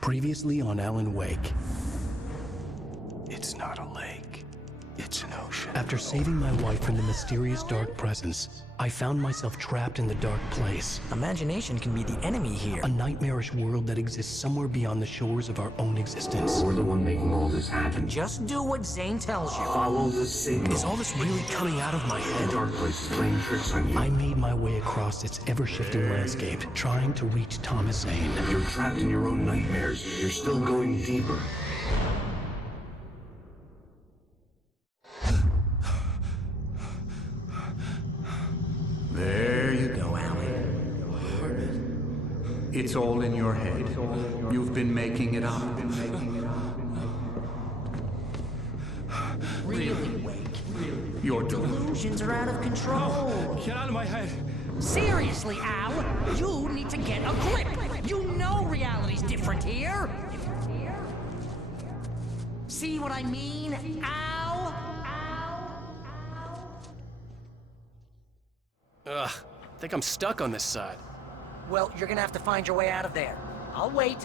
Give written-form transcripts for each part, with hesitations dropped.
Previously on Alan Wake. It's not a lake. It's an ocean. After saving my wife from the mysterious dark presence, I found myself trapped in the dark place. Imagination can be the enemy here. A nightmarish world that exists somewhere beyond the shores of our own existence. We're the one making all this happen. Just do what Zane tells you. Follow the signal. Is all this really coming out of my head? The dark place is playing tricks on you. I made my way across its ever-shifting landscape, trying to reach Thomas Zane. You're trapped in your own nightmares. You're still going deeper. There you go, Alan. It's all in your head. You've been making it up. Really, Wake. Your delusion. Delusions are out of control. Get out of my head. Seriously, Al, you need to get a grip. You know reality's different here. See what I mean, Al? Ugh, I think I'm stuck on this side. Well, you're gonna have to find your way out of there. I'll wait.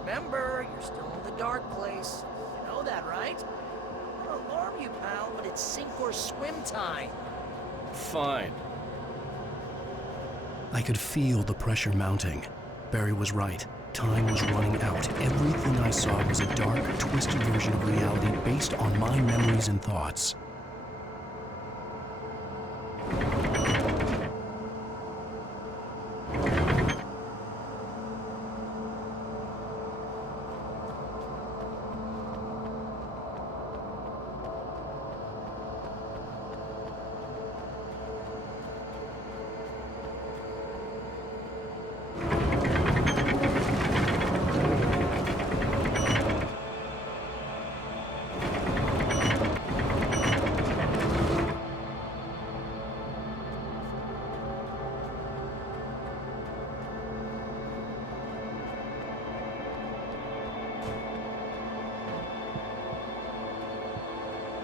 Remember, you're still in the dark place. You know that, right? I'll alarm you, pal, but it's sink or swim time. Fine. I could feel the pressure mounting. Barry was right. Time was running out. Everything I saw was a dark, twisted version of reality based on my memories and thoughts.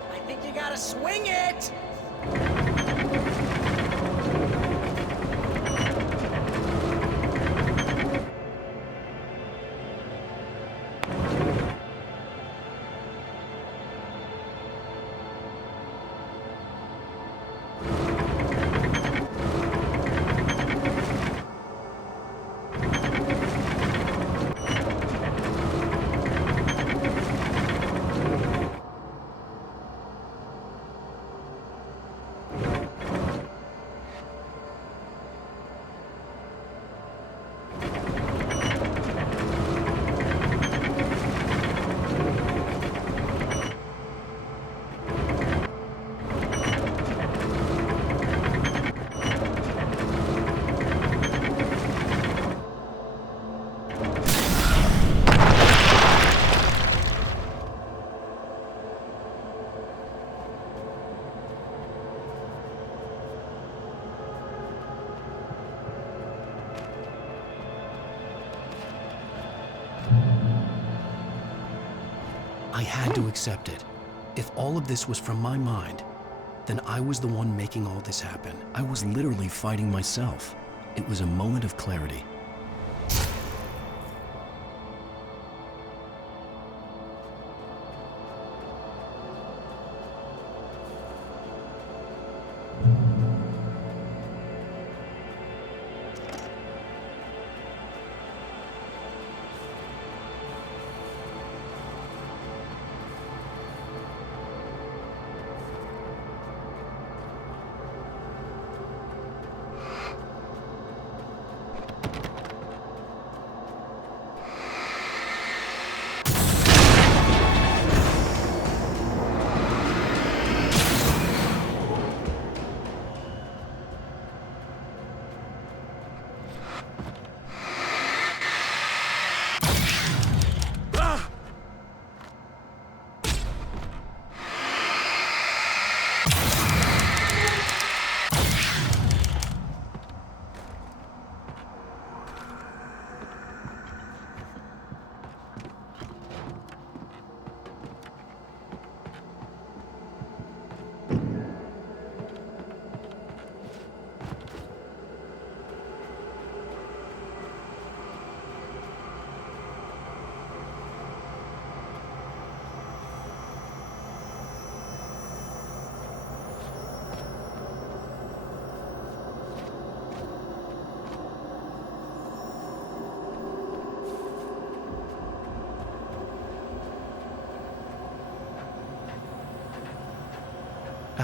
I think you gotta swing it! I had to accept it. If all of this was from my mind, then I was the one making all this happen. I was literally fighting myself. It was a moment of clarity.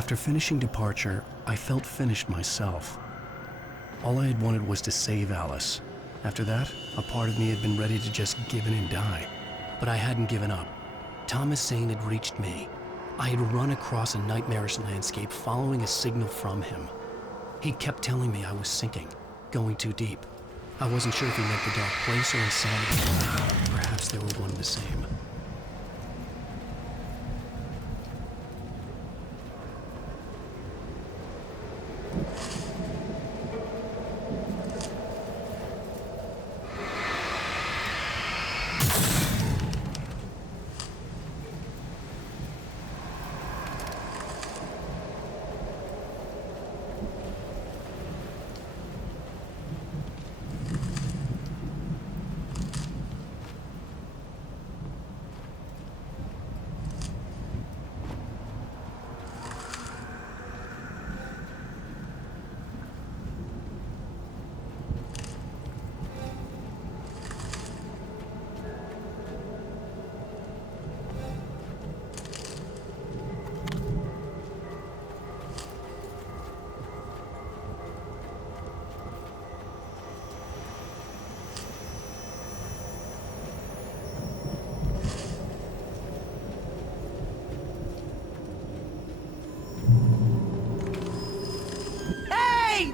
After finishing Departure, I felt finished myself. All I had wanted was to save Alice. After that, a part of me had been ready to just give in and die. But I hadn't given up. Thomas Zane had reached me. I had run across a nightmarish landscape following a signal from him. He kept telling me I was sinking, going too deep. I wasn't sure if he meant the dark place or insanity. Perhaps they were one and the same.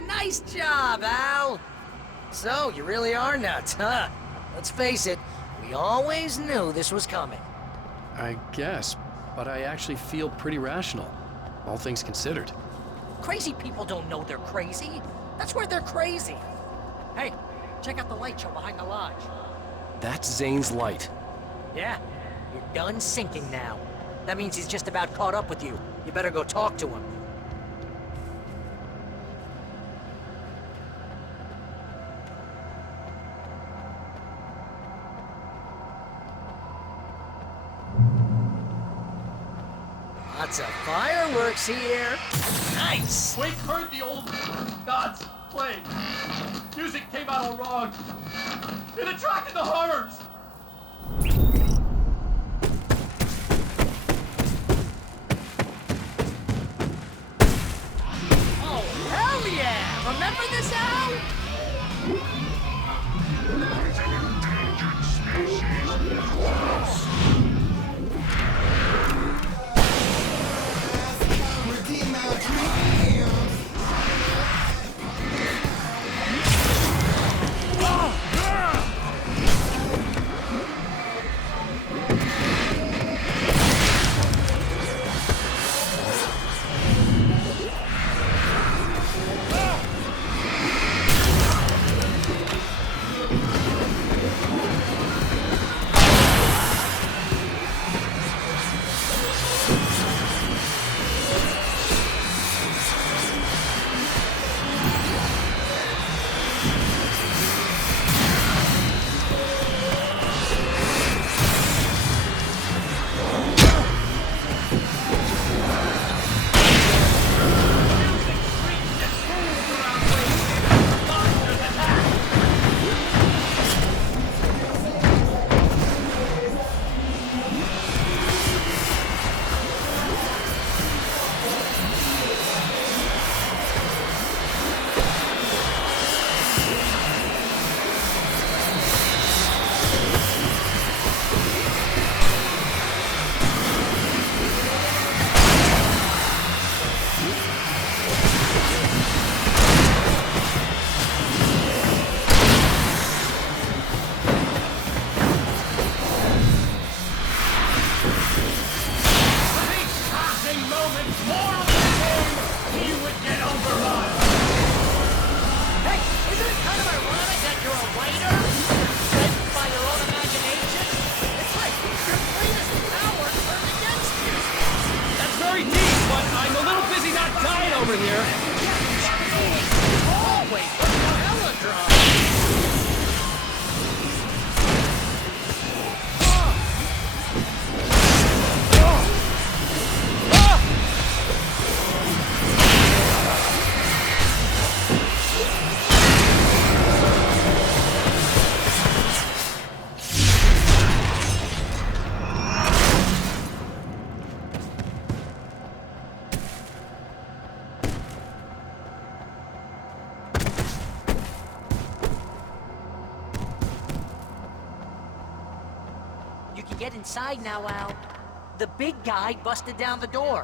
Nice job, Al! So, you really are nuts, huh? Let's face it, we always knew this was coming. I guess, but I actually feel pretty rational, all things considered. Crazy people don't know they're crazy. That's where they're crazy. Hey, check out the light show behind the lodge. That's Zane's light. Yeah, you're done sinking now. That means he's just about caught up with you. You better go talk to him. Lots of fireworks here. Nice! Wake heard the old gods play. Music came out all wrong. It attracted the horrors. Oh, hell yeah! Remember this, Al? You can get inside now, Al. The big guy busted down the door.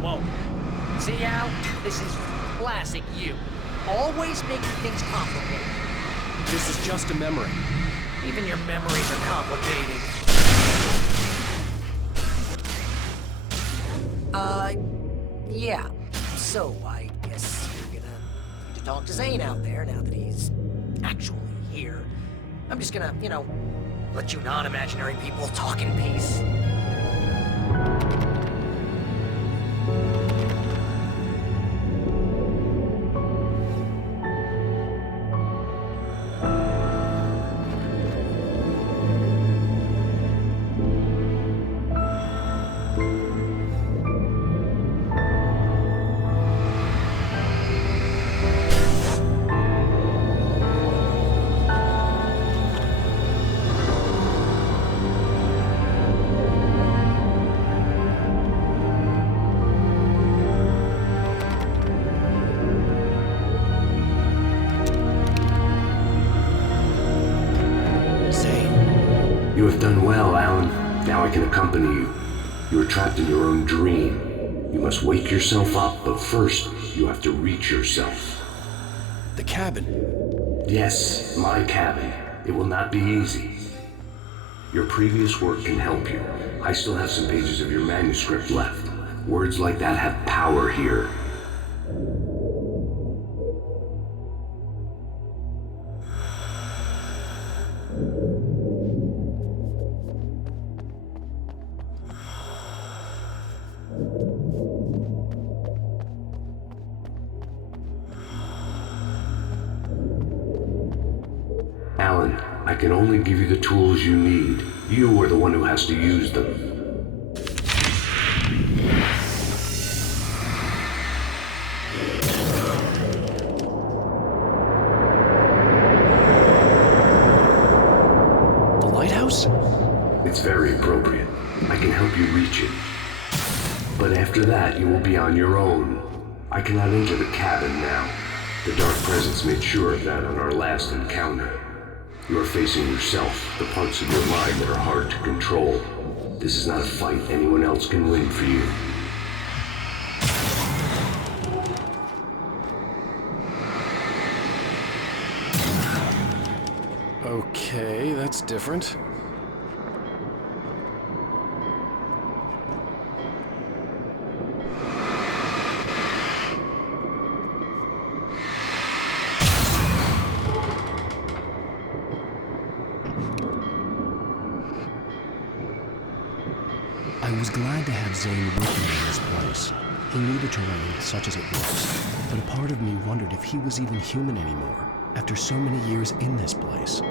Whoa. See, Al? This is classic you. Always making things complicated. This is just a memory. Even your memories are complicated. Yeah. So, I guess you're gonna need to talk to Zane out there now that he's actually here. I'm just gonna, let you non-imaginary people talk in peace. You have done well, Alan. Now I can accompany you. You are trapped in your own dream. You must wake yourself up, but first, you have to reach yourself. The cabin. Yes, my cabin. It will not be easy. Your previous work can help you. I still have some pages of your manuscript left. Words like that have power here. Alan, I can only give you the tools you need. You are the one who has to use them. The lighthouse? It's very appropriate. I can help you reach it. But after that, you will be on your own. I cannot enter the cabin now. The Dark Presence made sure of that on our last encounter. You are facing yourself, the parts of your mind that are hard to control. This is not a fight anyone else can win for you. Okay, that's different. I was glad to have Zane with me in this place. He knew the terrain, such as it was, but a part of me wondered if he was even human anymore, after so many years in this place.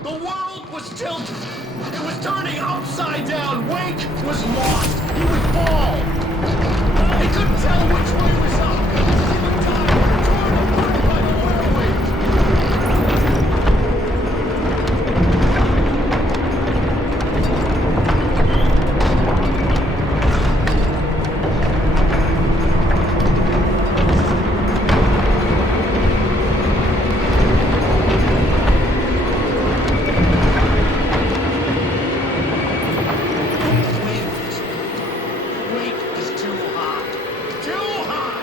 The world was tilted. It was turning upside down. Wake was lost. He would fall. He couldn't tell which way was up. Even time torn apart by the whirlwind. Wake is too hot. Too hot!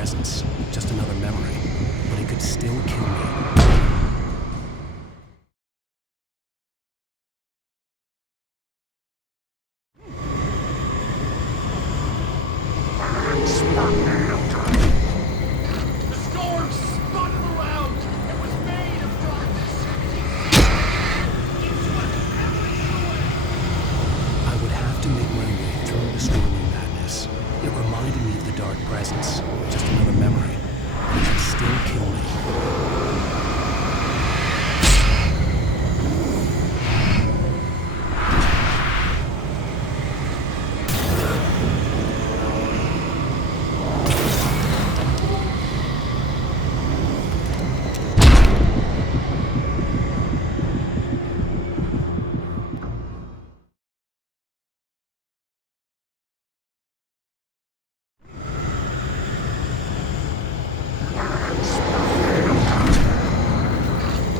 presence, just another memory, but it could still kill me. The storm spun around. It was made of darkness. It swept everything away. I would have to make my way through the swirling madness. It reminded me of the dark presence, just another memory, but it could still kill me.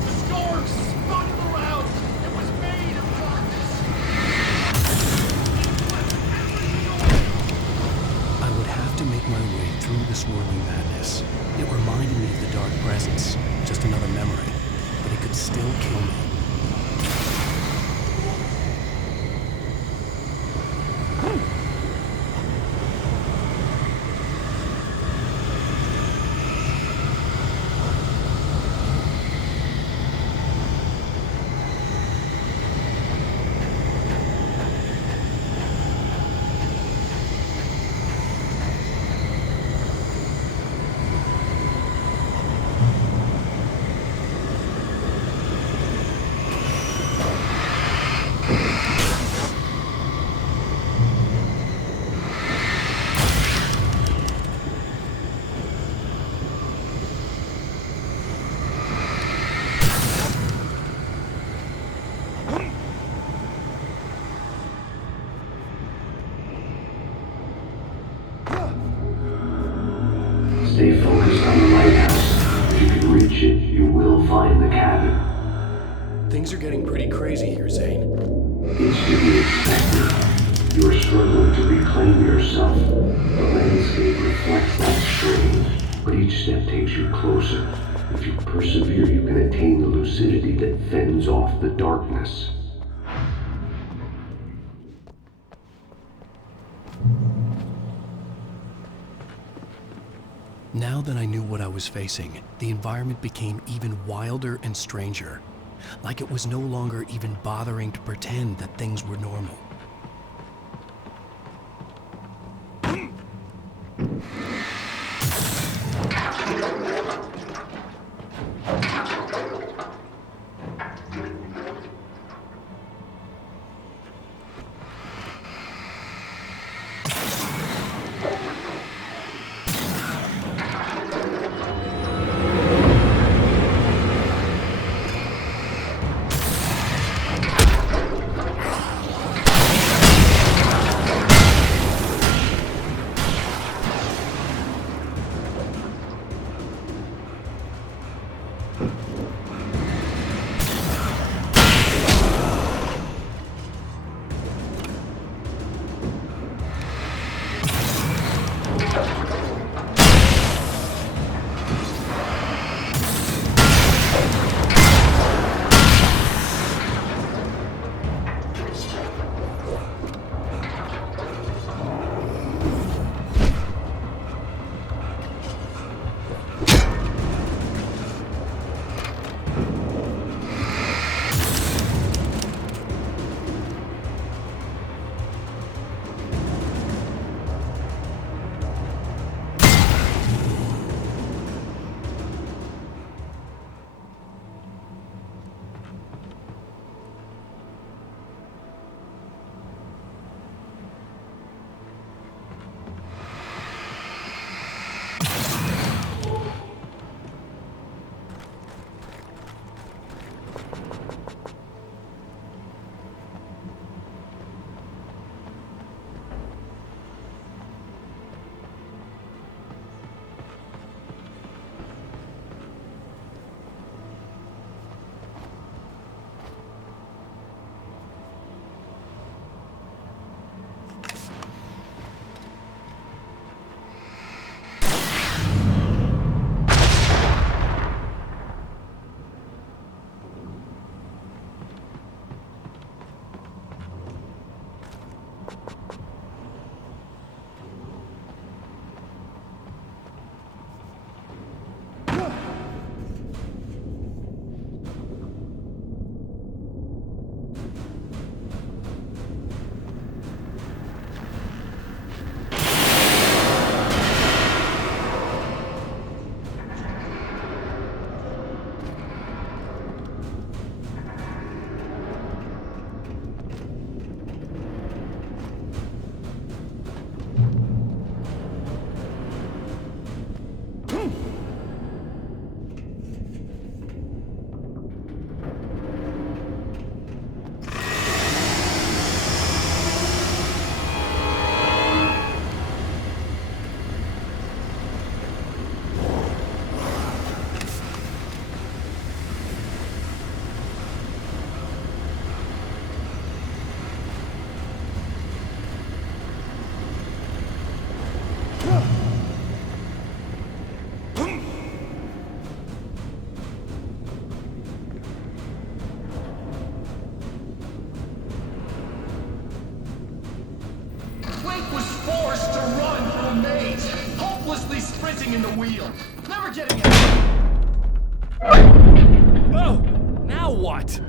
The storm spun around. It was made of darkness. It swept everything away. I would have to make my way through the swirling madness. It reminded me of the dark presence, just another memory, but it could still kill me. Stay focused on the lighthouse. If you can reach it, you will find the cabin. Things are getting pretty crazy here, Zane. It's to be expected. You are struggling to reclaim yourself. The landscape reflects that strain, but each step takes you closer. If you persevere, you can attain the lucidity that fends off the darkness. Now that I knew what I was facing, the environment became even wilder and stranger. Like it was no longer even bothering to pretend that things were normal. always sprinting in the wheel. Never getting out. Oh! Now what?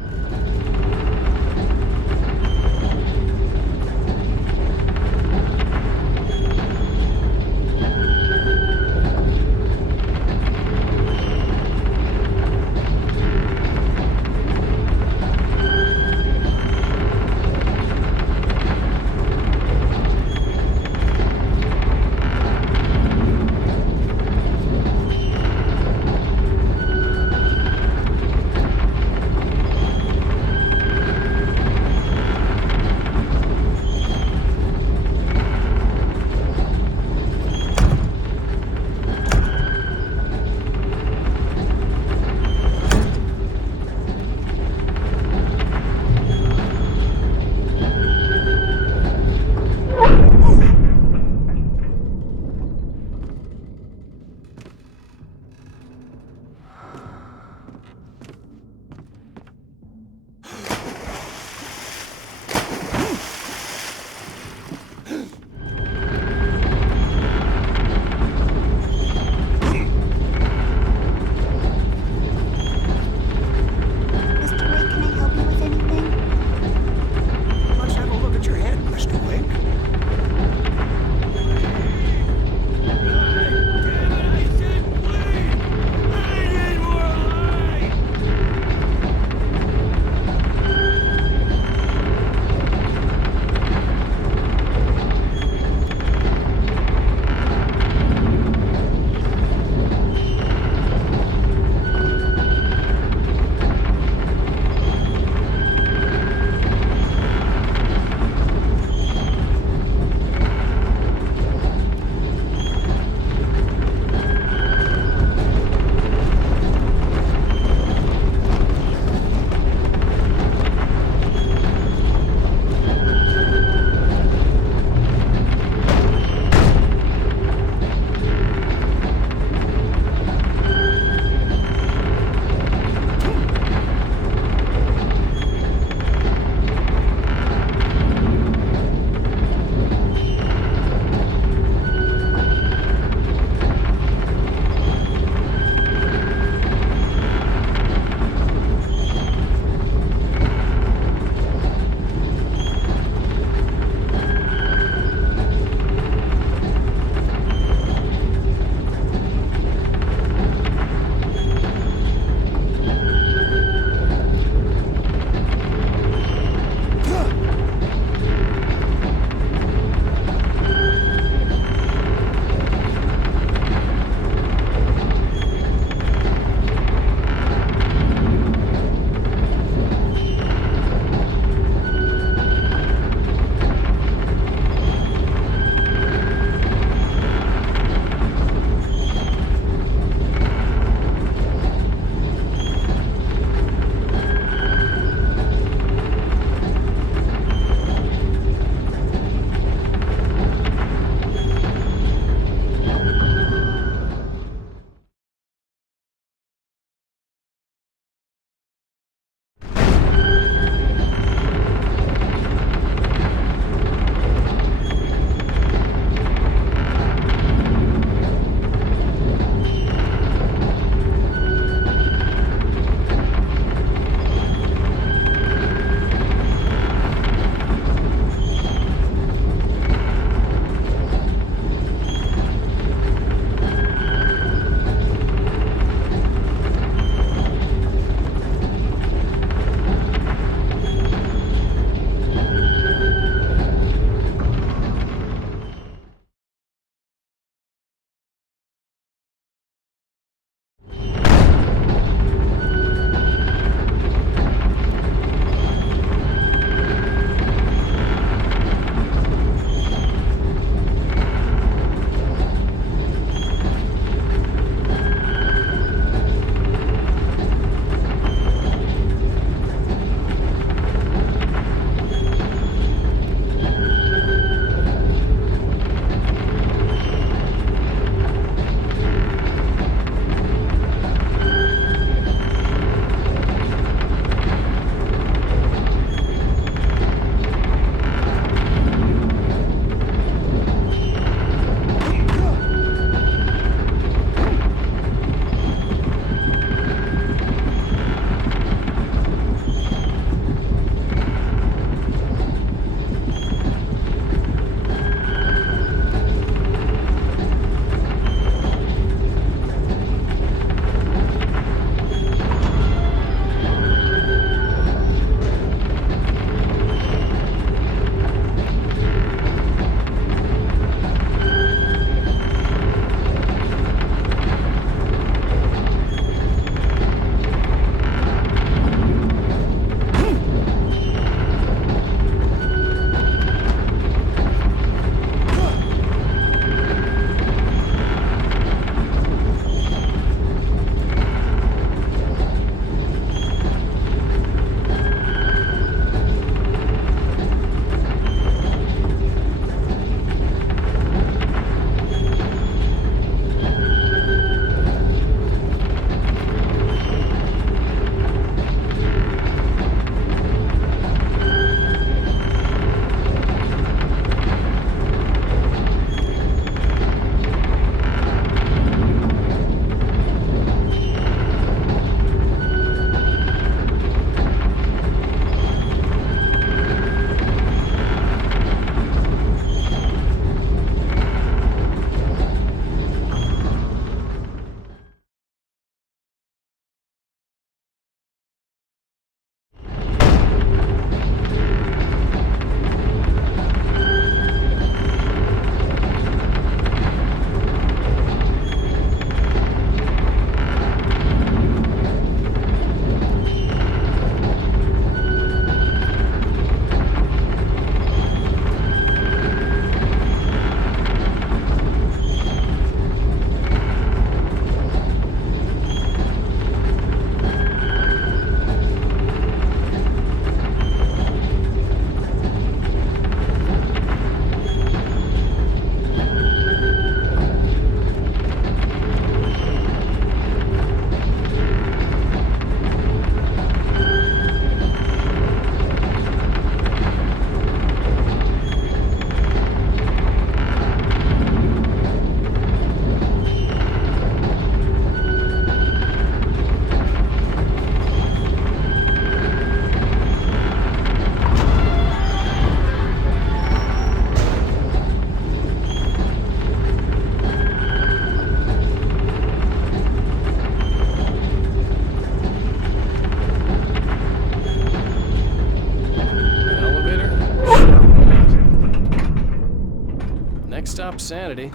sanity.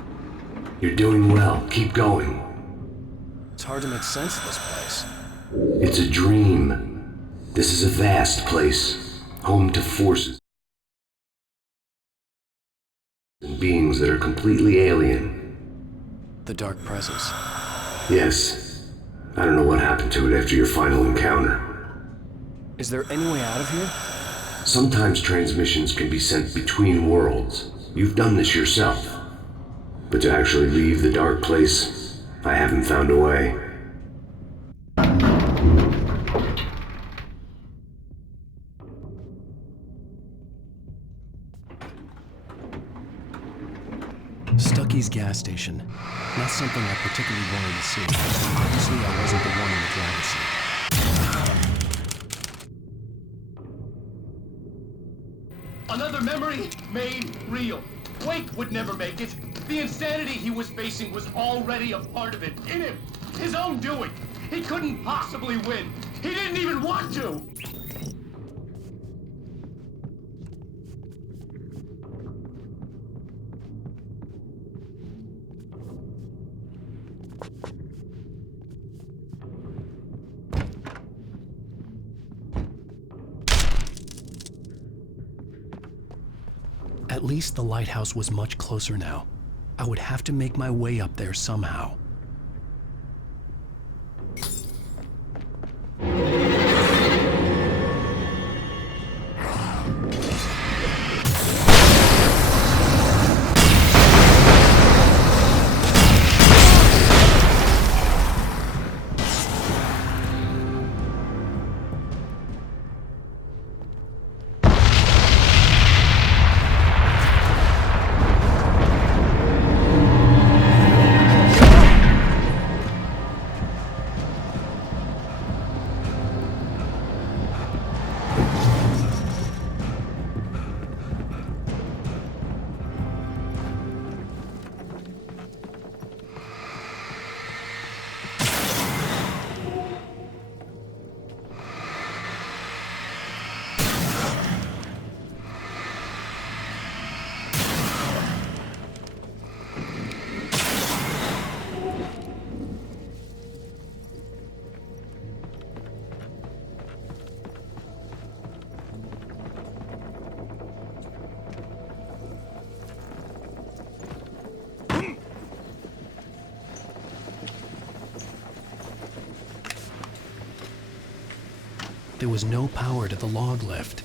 You're doing well. Keep going. It's hard to make sense of this place. It's a dream. This is a vast place, home to forces and beings that are completely alien. The Dark Presence. Yes. I don't know what happened to it after your final encounter. Is there any way out of here? Sometimes transmissions can be sent between worlds. You've done this yourself. But to actually leave the dark place, I haven't found a way. Stucky's gas station. Not something I particularly wanted to see. Obviously, I wasn't the one in the driver's seat. Another memory made real. Wake would never make it. The insanity he was facing was already a part of it, in him. His own doing. He couldn't possibly win. He didn't even want to. At least the lighthouse was much closer now. I would have to make my way up there somehow. There was no power to the log lift.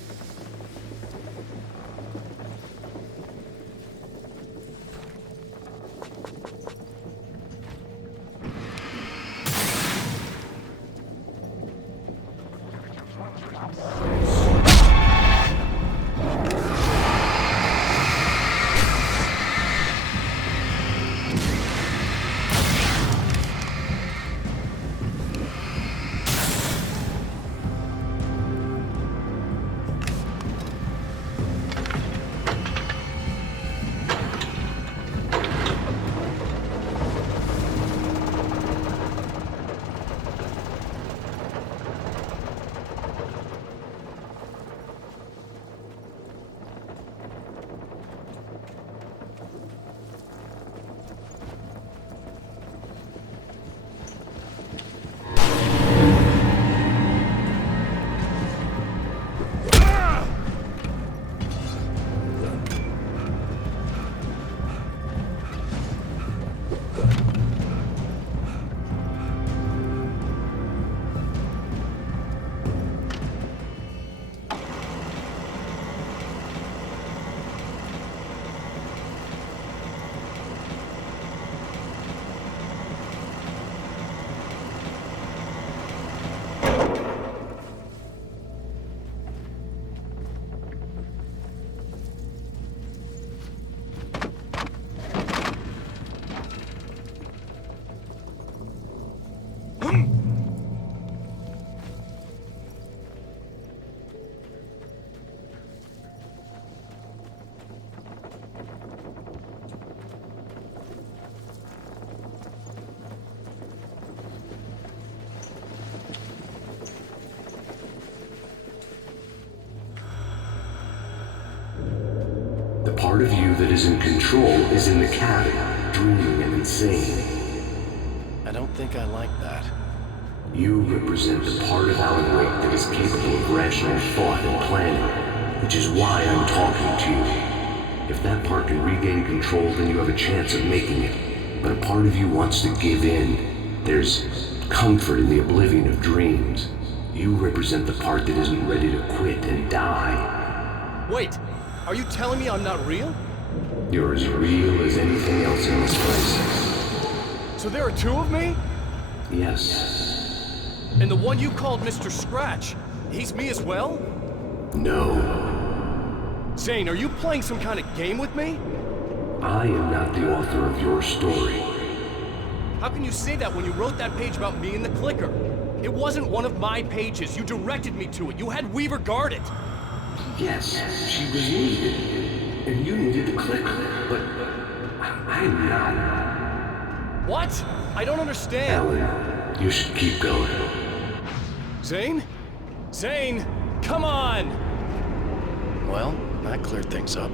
part of you that is in control is in the cabin, dreaming and insane. I don't think I like that. You represent the part of Alan Wake that is capable of rational thought and planning, which is why I'm talking to you. If that part can regain control, then you have a chance of making it. But a part of you wants to give in. There's comfort in the oblivion of dreams. You represent the part that isn't ready to quit and die. Wait, are you telling me I'm not real? You're as real as anything else in this place. So there are two of me? Yes. And the one you called Mr. Scratch, he's me as well? No. Zane, are you playing some kind of game with me? I am not the author of your story. How can you say that when you wrote that page about me and the clicker? It wasn't one of my pages. You directed me to it. You had Weaver guard it. Yes, she was needed. And you needed the clicker. But I'm not. What? I don't understand. Alan, you should keep going. Zane? Zane, come on! Well, that cleared things up.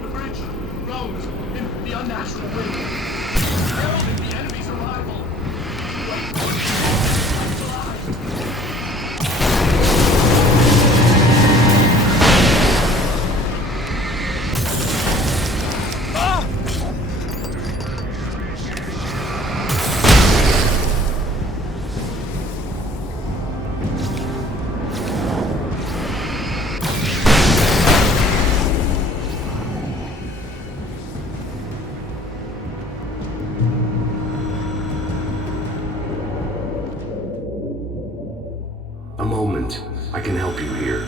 The bridge rose in the unnatural wind, heralding the enemy's arrival. A moment. I can help you here.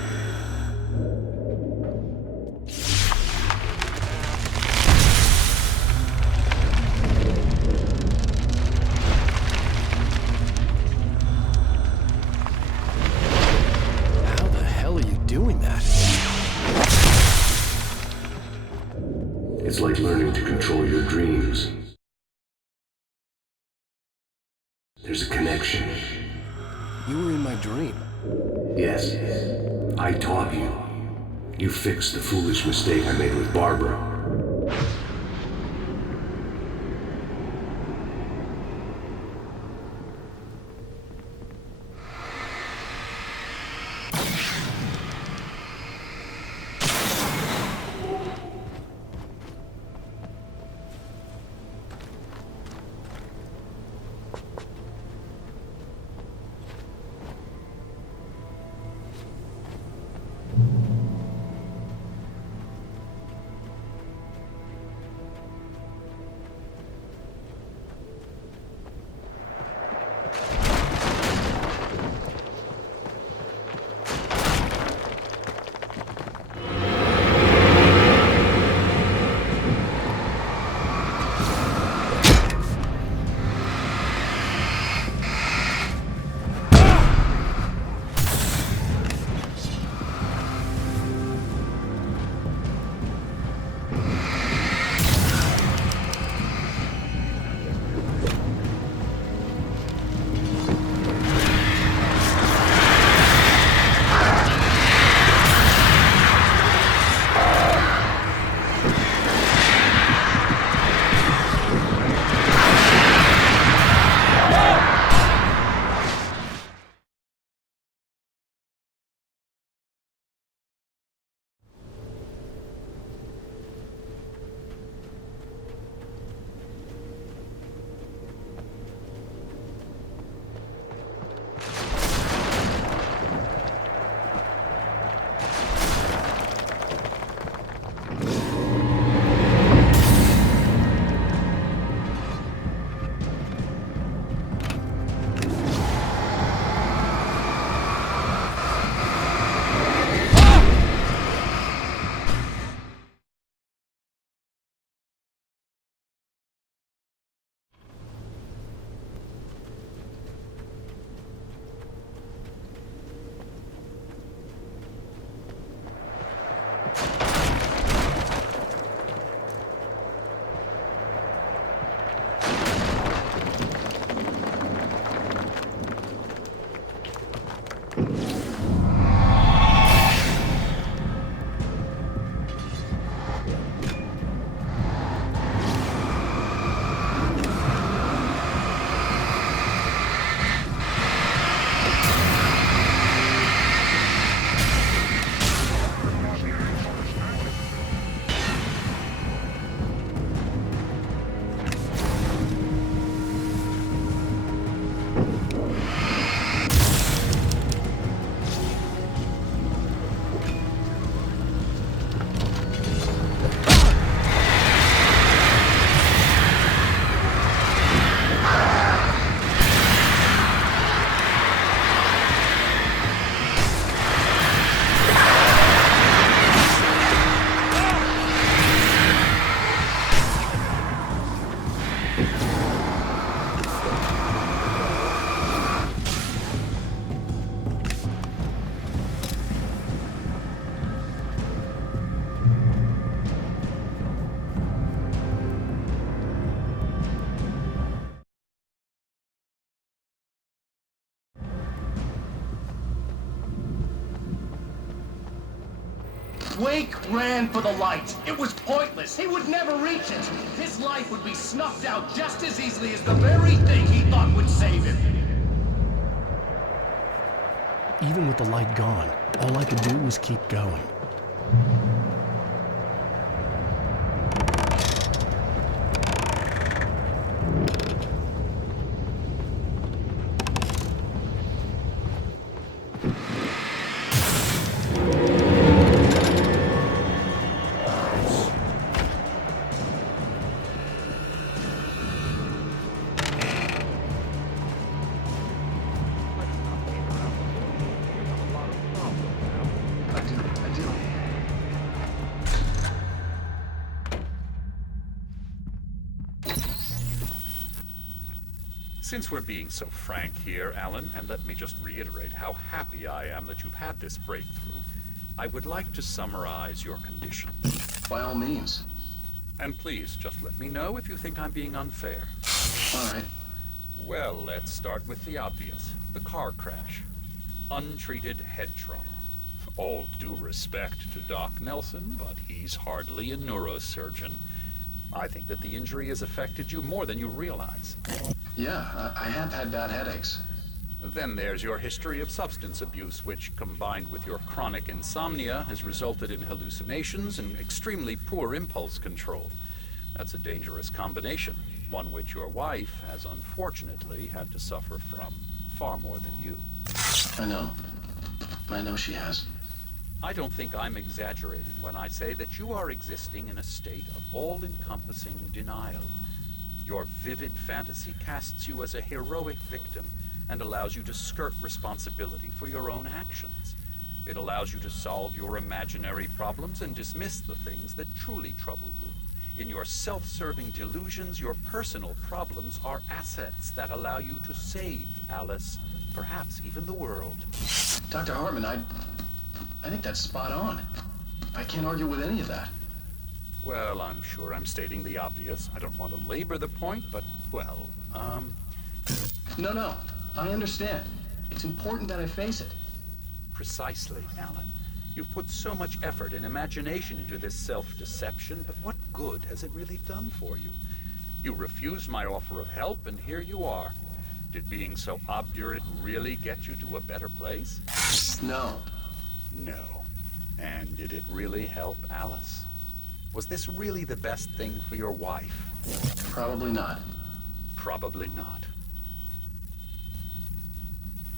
How the hell are you doing that? It's like learning to control your dreams. There's a connection. You were in my dream. Yes, I taught you. You fixed the foolish mistake I made with Barbara. Wake ran for the light. It was pointless. He would never reach it. His life would be snuffed out just as easily as the very thing he thought would save him. Even with the light gone, all I could do was keep going. I do. Since we're being so frank here, Alan, and let me just reiterate how happy I am that you've had this breakthrough, I would like to summarize your condition. By all means. And please, just let me know if you think I'm being unfair. All right. Well, let's start with the obvious. The car crash. Untreated head trauma. All due respect to Doc Nelson, but he's hardly a neurosurgeon. I think that the injury has affected you more than you realize. Yeah, I have had bad headaches. Then there's your history of substance abuse, which, combined with your chronic insomnia, has resulted in hallucinations and extremely poor impulse control. That's a dangerous combination, one which your wife has unfortunately had to suffer from far more than you. I know. I know she has. I don't think I'm exaggerating when I say that you are existing in a state of all-encompassing denial. Your vivid fantasy casts you as a heroic victim and allows you to skirt responsibility for your own actions. It allows you to solve your imaginary problems and dismiss the things that truly trouble you. In your self-serving delusions, your personal problems are assets that allow you to save Alice, perhaps even the world. Dr. Hartman, I think that's spot on. I can't argue with any of that. Well, I'm sure I'm stating the obvious. I don't want to labor the point, but, well, No, I understand. It's important that I face it. Precisely, Alan. You've put so much effort and imagination into this self-deception, but what good has it really done for you? You refused my offer of help, and here you are. Did being so obdurate really get you to a better place? No. No. And did it really help Alice? Was this really the best thing for your wife? Probably not. Probably not.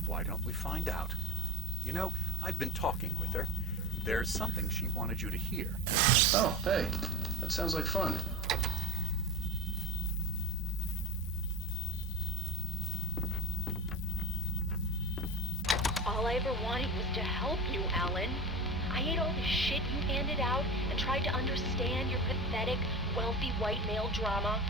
Why don't we find out? You know, I've been talking with her. There's something she wanted you to hear. Oh, hey. That sounds like fun. All I ever wanted was to help you, Alan. I ate all the shit you handed out and tried to understand your pathetic, wealthy white male drama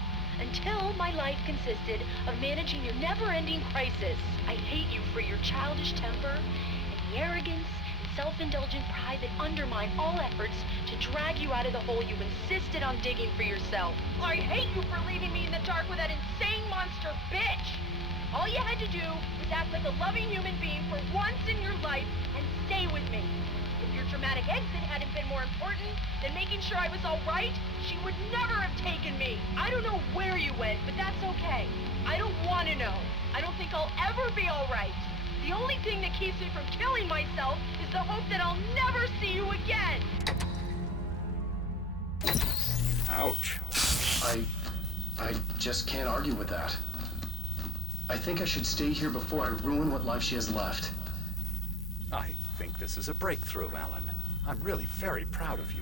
until my life consisted of managing your never-ending crisis. I hate you for your childish temper and the arrogance and self-indulgent pride that undermine all efforts to drag you out of the hole you insisted on digging for yourself. I hate you for leaving me in the dark with that insane monster bitch! All you had to do was act like a loving human being for once in your life and stay with me. If your dramatic exit hadn't been more important than making sure I was all right, she would never have taken me. I don't know where you went, but that's okay. I don't want to know. I don't think I'll ever be all right. The only thing that keeps me from killing myself is the hope that I'll never see you again. Ouch. I just can't argue with that. I think I should stay here before I ruin what life she has left. I think this is a breakthrough, Alan. I'm really very proud of you.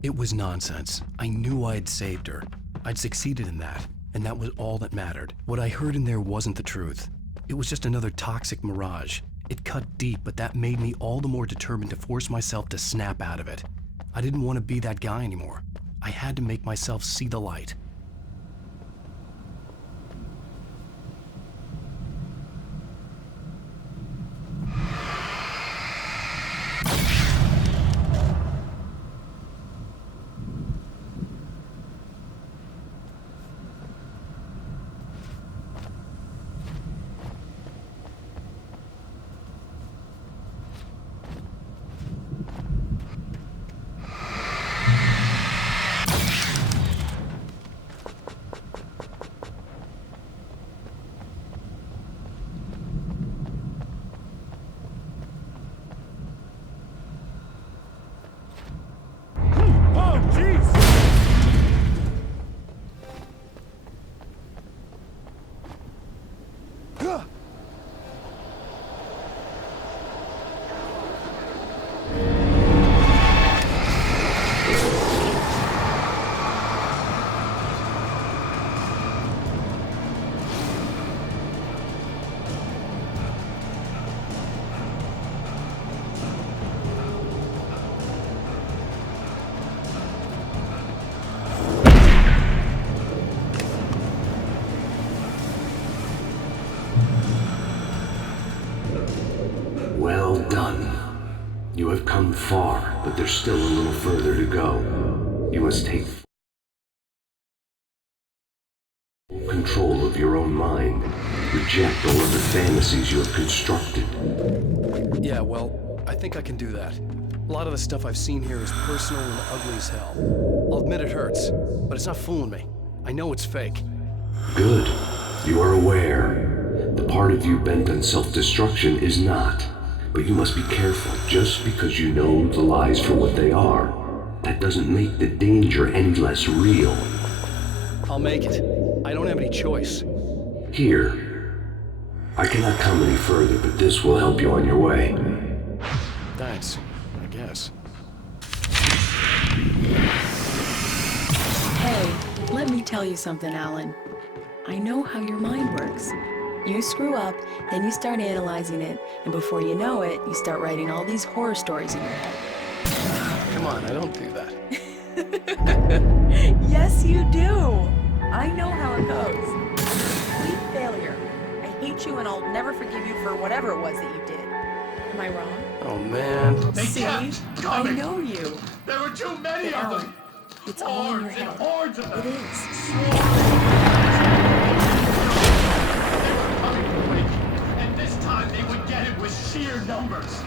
It was nonsense. I knew I had saved her. I'd succeeded in that, and that was all that mattered. What I heard in there wasn't the truth. It was just another toxic mirage. It cut deep, but that made me all the more determined to force myself to snap out of it. I didn't want to be that guy anymore. I had to make myself see the light. Well done. You have come far, but there's still a little further to go. You must take full control of your own mind. Reject all of the fantasies you have constructed. Yeah, well, I think I can do that. A lot of the stuff I've seen here is personal and ugly as hell. I'll admit it hurts, but it's not fooling me. I know it's fake. Good. You are aware. The part of you bent on self-destruction is not. But you must be careful. Just because you know the lies for what they are, that doesn't make the danger any less real. I'll make it. I don't have any choice. Here. I cannot come any further, but this will help you on your way. Thanks, I guess. Hey, let me tell you something, Alan. I know how your mind works. You screw up, then you start analyzing it, and before you know it, you start writing all these horror stories in your head. Come on, I don't do that. Yes, you do. I know how it goes. Complete failure. I hate you, and I'll never forgive you for whatever it was that you did. Am I wrong? Oh, man. They See? kept I coming. know you. There were too many But of Alan, them. it's all in your Hordes and head. hordes of them. It is. They were coming quick, and this time they would get it with sheer numbers.